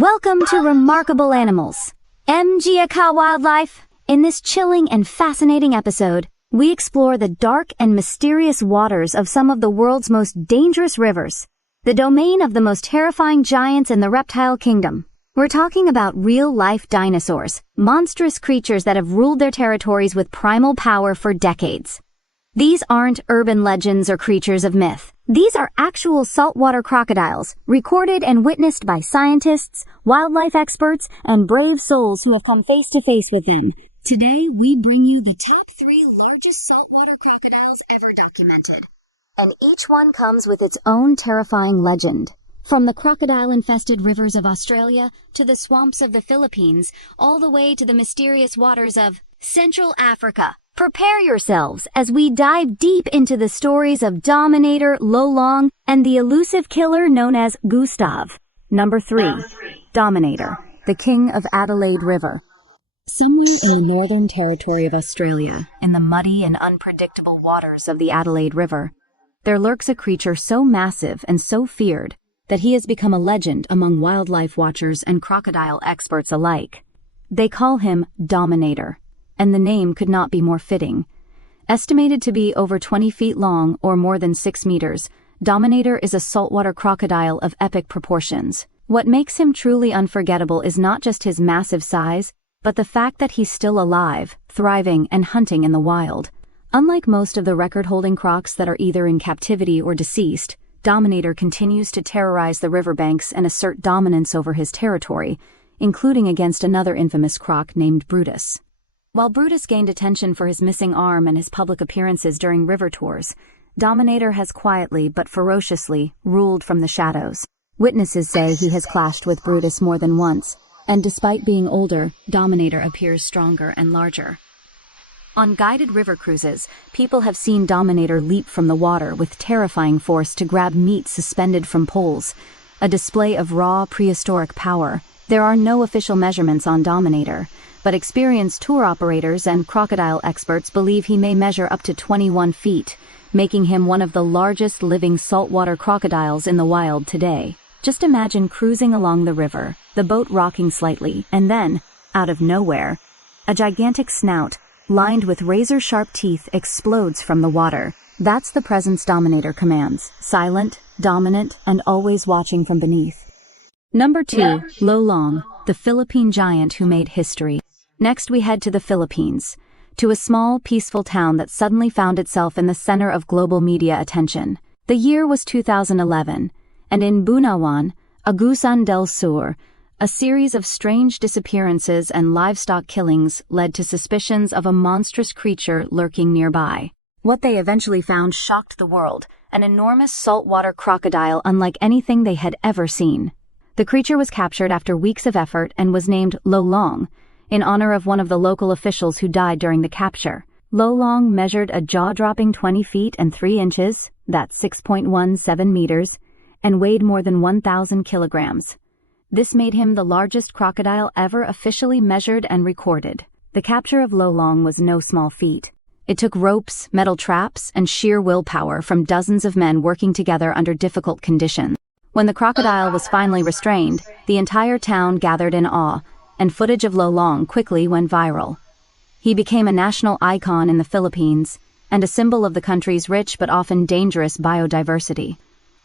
Welcome to Remarkable Animals, MGAK Wildlife. In this chilling and fascinating episode, we explore the dark and mysterious waters of some of the world's most dangerous rivers, the domain of the most terrifying giants in the reptile kingdom. We're talking about real-life dinosaurs, monstrous creatures that have ruled their territories with primal power for decades. These aren't urban legends or creatures of myth. These are actual saltwater crocodiles, recorded and witnessed by scientists, wildlife experts, and brave souls who have come face to face with them. Today, we bring you the top 3 largest saltwater crocodiles ever documented. And each one comes with its own terrifying legend. From the crocodile-infested rivers of Australia to the swamps of the Philippines, all the way to the mysterious waters of Central Africa. Prepare yourselves as we dive deep into the stories of Dominator, Lolong, and the elusive killer known as Gustav. Number 3. Dominator, the King of Adelaide River. Somewhere in the Northern Territory of Australia, in the muddy and unpredictable waters of the Adelaide River, there lurks a creature so massive and so feared that he has become a legend among wildlife watchers and crocodile experts alike. They call him Dominator, and the name could not be more fitting. Estimated to be over 20 feet long or more than 6 meters, Dominator is a saltwater crocodile of epic proportions. What makes him truly unforgettable is not just his massive size, but the fact that he's still alive, thriving, and hunting in the wild. Unlike most of the record-holding crocs that are either in captivity or deceased, Dominator continues to terrorize the riverbanks and assert dominance over his territory, including against another infamous croc named Brutus. While Brutus gained attention for his missing arm and his public appearances during river tours, Dominator has quietly but ferociously ruled from the shadows. Witnesses say he has clashed with Brutus more than once, and despite being older, Dominator appears stronger and larger. On guided river cruises, people have seen Dominator leap from the water with terrifying force to grab meat suspended from poles, a display of raw prehistoric power. There are no official measurements on Dominator, but experienced tour operators and crocodile experts believe he may measure up to 21 feet, making him one of the largest living saltwater crocodiles in the wild today. Just imagine cruising along the river, the boat rocking slightly, and then, out of nowhere, a gigantic snout, lined with razor-sharp teeth, explodes from the water. That's the presence Dominator commands, silent, dominant, and always watching from beneath. Number 2, Lolong, the Philippine giant who made history. Next we head to the Philippines, to a small, peaceful town that suddenly found itself in the center of global media attention. The year was 2011, and in Bunawan, Agusan del Sur, a series of strange disappearances and livestock killings led to suspicions of a monstrous creature lurking nearby. What they eventually found shocked the world, an enormous saltwater crocodile unlike anything they had ever seen. The creature was captured after weeks of effort and was named Lolong, in honor of one of the local officials who died during the capture. Lolong measured a jaw-dropping 20 feet and 3 inches, that's 6.17 meters, and weighed more than 1,000 kilograms. This made him the largest crocodile ever officially measured and recorded. The capture of Lolong was no small feat. It took ropes, metal traps, and sheer willpower from dozens of men working together under difficult conditions. When the crocodile was finally restrained, the entire town gathered in awe, and footage of Lolong quickly went viral. He became a national icon in the Philippines, and a symbol of the country's rich but often dangerous biodiversity.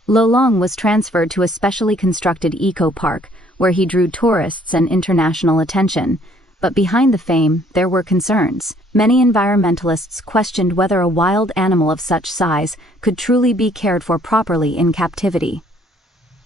Lolong was transferred to a specially constructed eco-park, where he drew tourists and international attention. But behind the fame, there were concerns. Many environmentalists questioned whether a wild animal of such size could truly be cared for properly in captivity.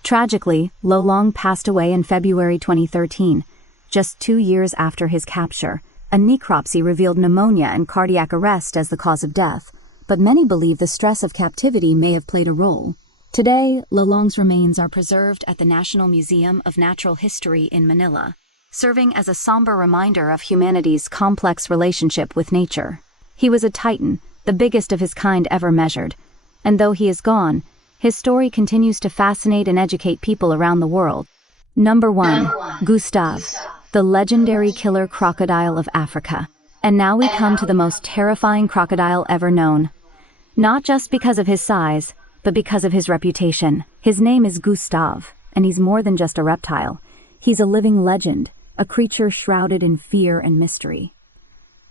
Tragically, Lolong passed away in February 2013, just 2 years after his capture. A necropsy revealed pneumonia and cardiac arrest as the cause of death, but many believe the stress of captivity may have played a role. Today, Lolong's remains are preserved at the National Museum of Natural History in Manila, serving as a somber reminder of humanity's complex relationship with nature. He was a titan, the biggest of his kind ever measured, and though he is gone, his story continues to fascinate and educate people around the world. Number 1, Gustav, the legendary killer crocodile of Africa. And now we come to the most terrifying crocodile ever known. Not just because of his size, but because of his reputation. His name is Gustav, and he's more than just a reptile. He's a living legend, a creature shrouded in fear and mystery.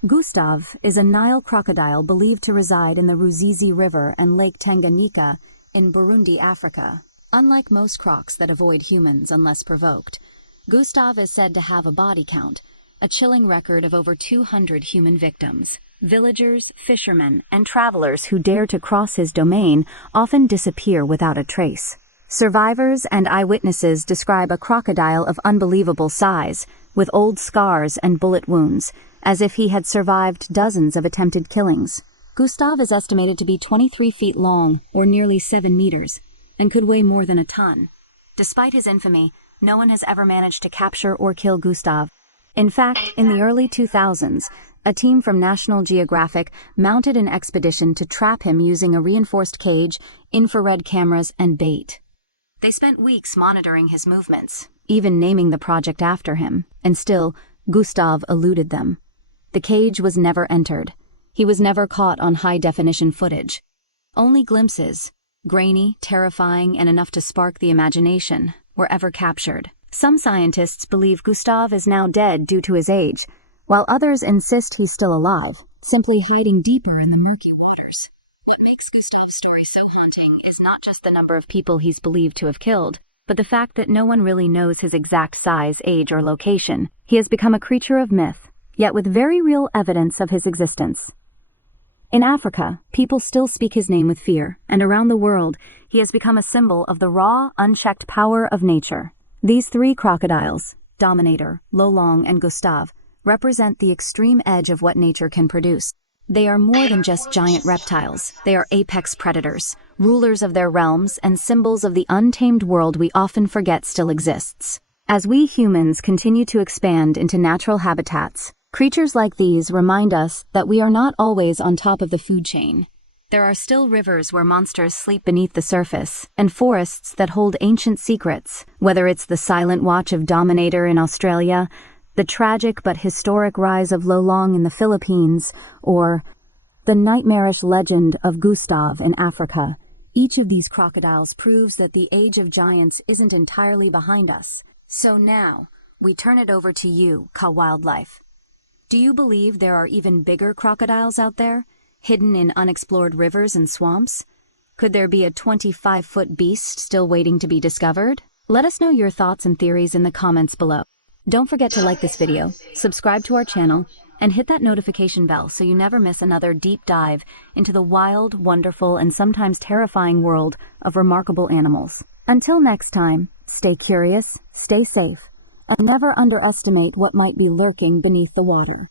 Gustav is a Nile crocodile believed to reside in the Ruzizi River and Lake Tanganyika in Burundi, Africa. Unlike most crocs that avoid humans unless provoked, Gustav is said to have a body count, a chilling record of over 200 human victims. Villagers, fishermen, and travelers who dare to cross his domain often disappear without a trace. Survivors and eyewitnesses describe a crocodile of unbelievable size, with old scars and bullet wounds, as if he had survived dozens of attempted killings. Gustav is estimated to be 23 feet long, or nearly 7 meters, and could weigh more than a ton. Despite his infamy, no one has ever managed to capture or kill Gustav. In fact, in the early 2000s, a team from National Geographic mounted an expedition to trap him using a reinforced cage, infrared cameras, and bait. They spent weeks monitoring his movements, even naming the project after him, and still, Gustav eluded them. The cage was never entered. He was never caught on high-definition footage. Only glimpses, grainy, terrifying, and enough to spark the imagination, were ever captured. Some scientists believe Gustav is now dead due to his age, while others insist he's still alive, simply hiding deeper in the murky waters. What makes Gustav's story so haunting is not just the number of people he's believed to have killed, but the fact that no one really knows his exact size, age, or location. He has become a creature of myth, yet with very real evidence of his existence. In Africa, people still speak his name with fear, and around the world, he has become a symbol of the raw, unchecked power of nature. These three crocodiles, Dominator, Lolong, and Gustav, represent the extreme edge of what nature can produce. They are more than just giant reptiles. They are apex predators, rulers of their realms, and symbols of the untamed world we often forget still exists. As we humans continue to expand into natural habitats, creatures like these remind us that we are not always on top of the food chain. There are still rivers where monsters sleep beneath the surface, and forests that hold ancient secrets, whether it's the silent watch of Dominator in Australia, the tragic but historic rise of Lolong in the Philippines, or the nightmarish legend of Gustav in Africa. Each of these crocodiles proves that the age of giants isn't entirely behind us. So now, we turn it over to you, Wildlife. Do you believe there are even bigger crocodiles out there, hidden in unexplored rivers and swamps? Could there be a 25-foot beast still waiting to be discovered? Let us know your thoughts and theories in the comments below. Don't forget to like this video, subscribe to our channel, and hit that notification bell so you never miss another deep dive into the wild, wonderful, and sometimes terrifying world of remarkable animals. Until next time, stay curious, stay safe, and never underestimate what might be lurking beneath the water.